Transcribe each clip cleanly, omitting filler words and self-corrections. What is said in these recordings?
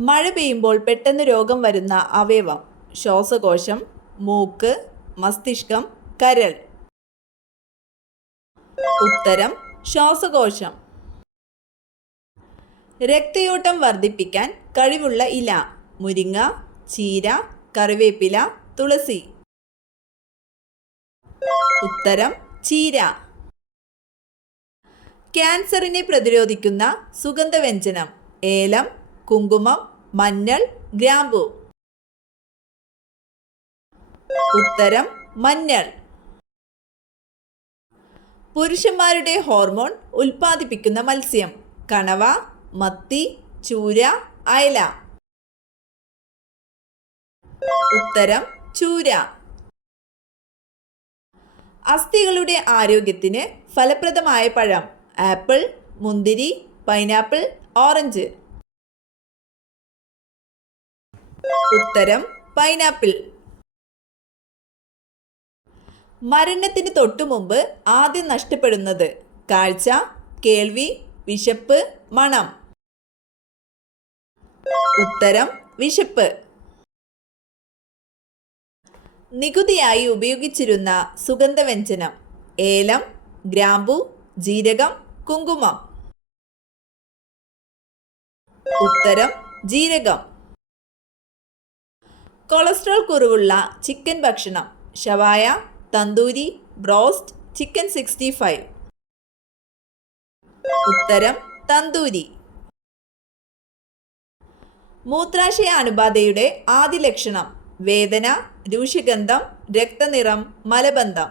മഴ പെയ്യുമ്പോൾ പെട്ടെന്ന് രോഗം വരുന്ന അവയവം: ശ്വാസകോശം, മൂക്ക്, മസ്തിഷ്കം, കരൾ. ഉത്തരം ശ്വാസകോശം. രക്തയോട്ടം വർദ്ധിപ്പിക്കാൻ കഴിവുള്ള ഇല: മുരിങ്ങ, ചീര, കറിവേപ്പില, തുളസി. ഉത്തരം ചീര. ക്യാൻസറിനെ പ്രതിരോധിക്കുന്ന സുഗന്ധവ്യഞ്ജനം: ഏലം, കുങ്കുമം, മഞ്ഞൾ, ഗ്രാമ്പു. ഉത്തരം മഞ്ഞൾ. പുരുഷന്മാരുടെ ഹോർമോൺ ഉൽപ്പാദിപ്പിക്കുന്ന മത്സ്യം: കണവ, മത്തി, ചൂര, അയല. ഉത്തരം ചൂര. അസ്ഥികളുടെ ആരോഗ്യത്തിന് ഫലപ്രദമായ പഴം: ആപ്പിൾ, മുന്തിരി, പൈനാപ്പിൾ, ഓറഞ്ച്. ഉത്തരം പൈനാപ്പിൾ. മരണത്തിന് തൊട്ടുമുമ്പ് ആദ്യം നഷ്ടപ്പെടുന്നത്: കാഴ്ച, കേൾവി, വിശപ്പ്, മണം. ഉത്തരം വിശപ്പ്. നികുതിയായി ഉപയോഗിച്ചിരുന്ന സുഗന്ധവ്യഞ്ജനം: ഏലം, ഗ്രാമ്പു, ജീരകം, കുങ്കുമം. ഉത്തരം ജീരകം. കൊളസ്ട്രോൾ കുറവുള്ള ചിക്കൻ ഭക്ഷണം: ഷവായ, തന്തൂരി, ബ്രോസ്റ്റ്, ചിക്കൻ 65. ഉത്തരം തന്തൂരി. മൂത്രാശയ അണുബാധയുടെ ആദ്യ ലക്ഷണം: വേദന, രൂക്ഷഗന്ധം, രക്തനിറം, മലബന്ധം.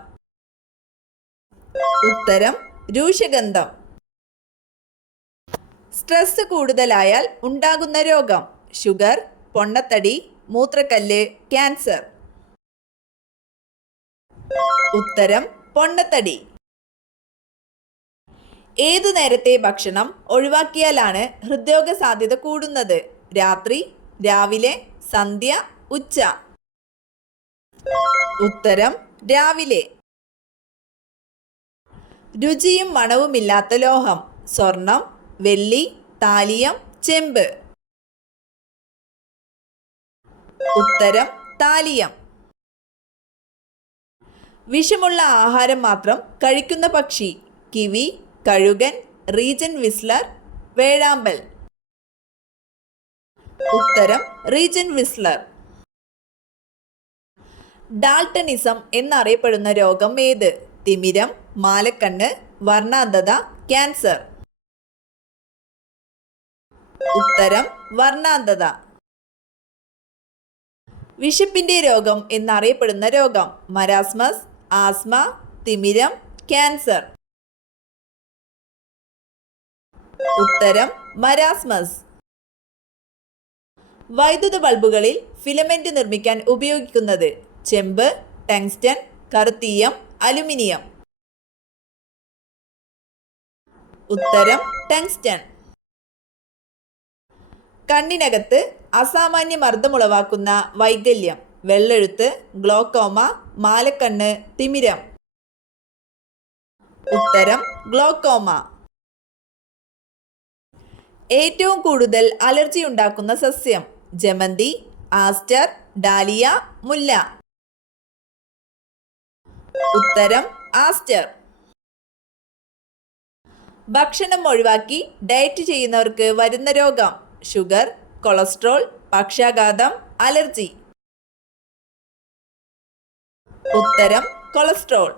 ഉത്തരം രൂക്ഷഗന്ധം. സ്ട്രെസ് കൂടുതലായാൽ ഉണ്ടാകുന്ന രോഗം: ഷുഗർ, പൊണ്ണത്തടി, മൂത്രക്കല്ല്, ക്യാൻസർ. ഉത്തരം പൊണ്ണത്തടി. ഏതു നേരത്തെ ഭക്ഷണം ഒഴിവാക്കിയാലാണ് ഹൃദ്രോഗ സാധ്യത കൂടുന്നത്: രാത്രി, രാവിലെ, സന്ധ്യ, ഉച്ച. ഉത്തരം രാവിലെ. രുചിയും മണവുമില്ലാത്ത ലോഹം: സ്വർണം, വെള്ളി, താലിയം, ചെമ്പ്. ഉത്തരം താലിയം. വിഷമുള്ള ആഹാരം മാത്രം കഴിക്കുന്ന പക്ഷി: കിവി, കഴുകൻ, റീജൻ വിസ്ലർ, വേഴാമ്പൽ. ഉത്തരം റീജൻ വിസ്ലർ. ഡാൾട്ടണിസം എന്നറിയപ്പെടുന്ന രോഗം ഏത്? തിമിരം, മാലക്കണ്ണ്, വർണ്ണാന്ധത, ക്യാൻസർ. ഉത്തരം വർണ്ണാന്ധത. വിശപ്പിന്റെ രോഗം എന്നറിയപ്പെടുന്ന രോഗം: മരാസ്മസ്, ആസ്മ, തിമിരം, ക്യാൻസർ. ഉത്തരം മരാസ്മസ്. വൈദ്യുത ബൾബുകളിൽ ഫിലമെന്റ് നിർമ്മിക്കാൻ ഉപയോഗിക്കുന്നത്: ചെമ്പ്, ടങ്സ്റ്റൺ, കറുത്തീയം, അലുമിനിയം. ഉത്തരം ടങ്സ്റ്റൺ. കണ്ണിനകത്ത് അസാമാന്യ മർദ്ദമുളവാക്കുന്ന വൈകല്യം: വെള്ളെഴുത്ത്, ഗ്ലോക്കോമ, മാലക്കണ്ണ്, തിമിരം. ഉത്തരം ഗ്ലോക്കോമ. ഏറ്റവും കൂടുതൽ അലർജി ഉണ്ടാക്കുന്ന സസ്യം: ജമന്തി, ആസ്റ്റർ, ഡാലിയ, മുല്ല. ഉത്തരം ആസ്റ്റർ. ഭക്ഷണം ഒഴിവാക്കി ഡയറ്റ് ചെയ്യുന്നവർക്ക് വരുന്ന രോഗം: ഷുഗർ, കൊളസ്ട്രോൾ, പക്ഷാഘാതം, അലർജി. ഉത്തരം കൊളസ്ട്രോൾ.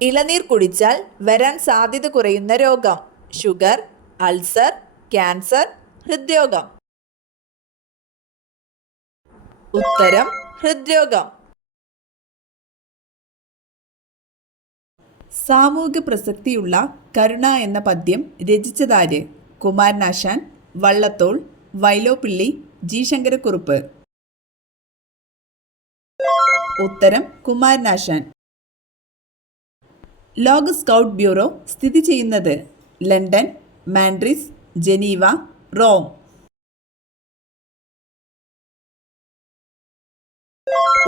ഇളനീർ കുടിച്ചാൽ വരാൻ സാധ്യത കുറയുന്ന രോഗം: ഷുഗർ, അൾസർ, ക്യാൻസർ, ഹൃദ്രോഗം. ഉത്തരം ഹൃദ്രോഗം. സാമൂഹിക പ്രസക്തിയുള്ള കരുണ എന്ന പദ്യം രചിച്ചതാര്? കുമാരനാശാൻ, വള്ളത്തോൾ, വൈലോപ്പിള്ളി, ജി ശങ്കരക്കുറുപ്പ്. ഉത്തരം കുമാരനാശാൻ. ലോക സ്കൗട്ട് ബ്യൂറോ സ്ഥിതി ചെയ്യുന്നത്: ലണ്ടൻ, മാൻഡ്രിസ്, ജനീവ, റോം.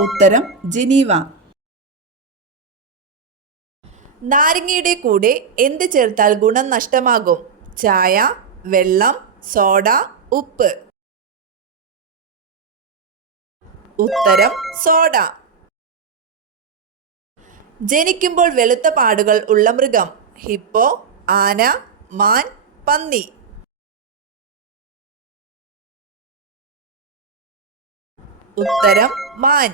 ഉത്തരം ജനീവ. നാരങ്ങയുടെ കൂടെ എന്ത് ചേർത്താൽ ഗുണം നഷ്ടമാകും? ചായ, വെള്ളം, സോഡ, ഉപ്പ്. ഉത്തരം സോഡ. ജനിക്കുമ്പോൾ വെളുത്ത പാടുകൾ ഉള്ള മൃഗം? ഹിപ്പോ, ആന, മാൻ, പന്നി. ഉത്തരം മാൻ.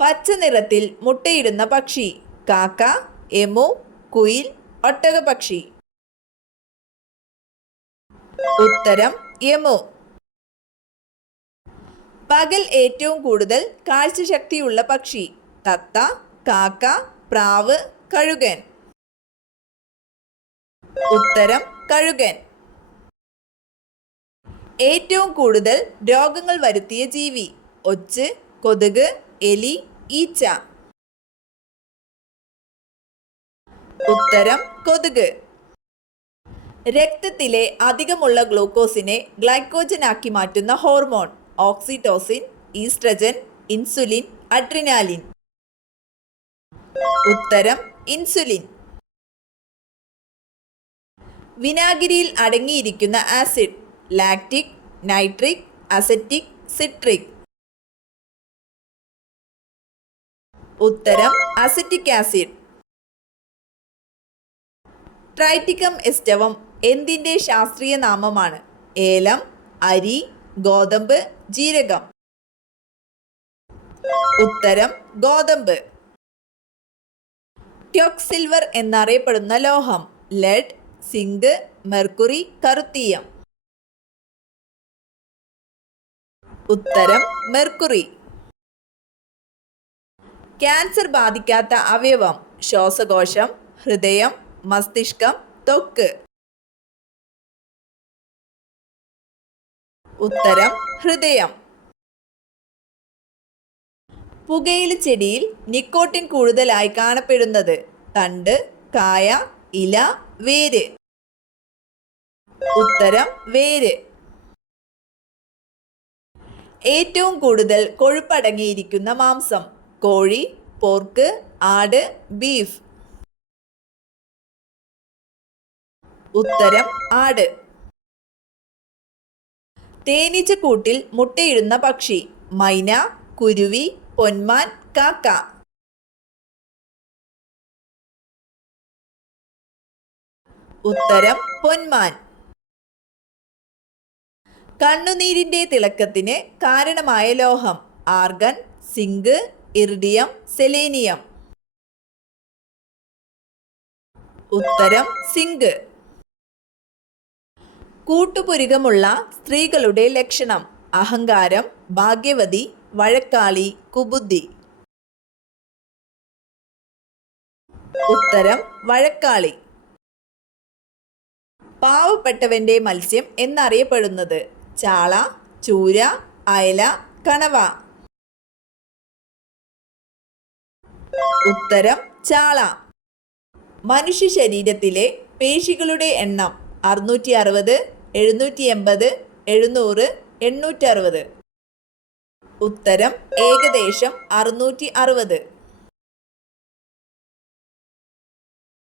പച്ച നിറത്തിൽ മുട്ടയിടുന്ന പക്ഷി? കാക്ക, എമു, കുയിൽ, ഒട്ടകപക്ഷി. ഉത്തരം എമു. പകൽ ഏറ്റവും കൂടുതൽ കാഴ്ചശക്തിയുള്ള പക്ഷി? തത്ത, കാക്ക, പ്രാവ്, കഴുകൻ. ഉത്തരം കഴുകൻ. ഏറ്റവും കൂടുതൽ രോഗങ്ങൾ വരുത്തിയ ജീവി? ഒച്ച്, കൊതുക്, എലി, ഈച്ച. ഉത്തരം കൊതുക്. രക്തത്തിലെ അധികമുള്ള ഗ്ലൂക്കോസിനെ ഗ്ലൈക്കോജനാക്കി മാറ്റുന്ന hormone? Oxytocin, oestrogen, insulin, adrenaline. ഉത്തരം ഇൻസുലിൻ. വിനാഗിരിയിൽ അടങ്ങിയിരിക്കുന്ന acid? Lactic, nitric, acetic, citric. ഉത്തരം അസറ്റിക് ആസിഡ്. ട്രൈറ്റിക്കം എസ്റ്റവം എന്തിൻ്റെ ശാസ്ത്രീയ നാമമാണ്? ഏലം, അരി, ഗോതമ്പ്, ജീരകം. ഉത്തരം ഗോതമ്പ്. ക്യോക്സിൽവർ എന്നറിയപ്പെടുന്ന ലോഹം? ലെഡ്, സിങ്ക്, മെർക്കുറി, കറുത്തീയം. ഉത്തരം മെർക്കുറി. ക്യാൻസർ ബാധിക്കാത്ത അവയവം? ശ്വാസകോശം, ഹൃദയം, മസ്തിഷ്കം, ത്വക്ക്. ഉത്തരം ഹൃദയം. പുകയില ചെടിയിൽ നിക്കോട്ടിൻ കൂടുതലായി കാണപ്പെടുന്നത്? തണ്ട്, കായ, ഇല, വേര്. ഉത്തരം വേര്. ഏറ്റവും കൂടുതൽ കൊഴുപ്പടങ്ങിയിരിക്കുന്ന മാംസം? കോഴി, പോർക്ക്, ആട്, ബീഫ്. ഉത്തരം ആട്. തേനീച്ചക്കൂട്ടിൽ മുട്ടയിടുന്ന പക്ഷി? മൈന, കുരുവി, പൊന്മാൻ, കാക്ക. ഉത്തരം പൊന്മാൻ. കണ്ണുനീരിന്റെ തിളക്കത്തിന് കാരണമായ ലോഹം? Argon, zinc, iridium, selenium. ഉത്തരം സിങ്ക്. കൂട്ടുപുരുകമുള്ള സ്ത്രീകളുടെ ലക്ഷണം? അഹങ്കാരം, ഭാഗ്യവതി, വഴക്കാളി, കുബുദ്ധി. ഉത്തരം വഴക്കാളി. പാവപ്പെട്ടവന്റെ മത്സ്യം എന്നറിയപ്പെടുന്നത്? ചാള, ചൂര, അയല, കണവ. ഉത്തരം ചാള. മനുഷ്യ ശരീരത്തിലെ പേശികളുടെ എണ്ണം? 660, 780, 700, 860. ഉത്തരം ഏകദേശം 660.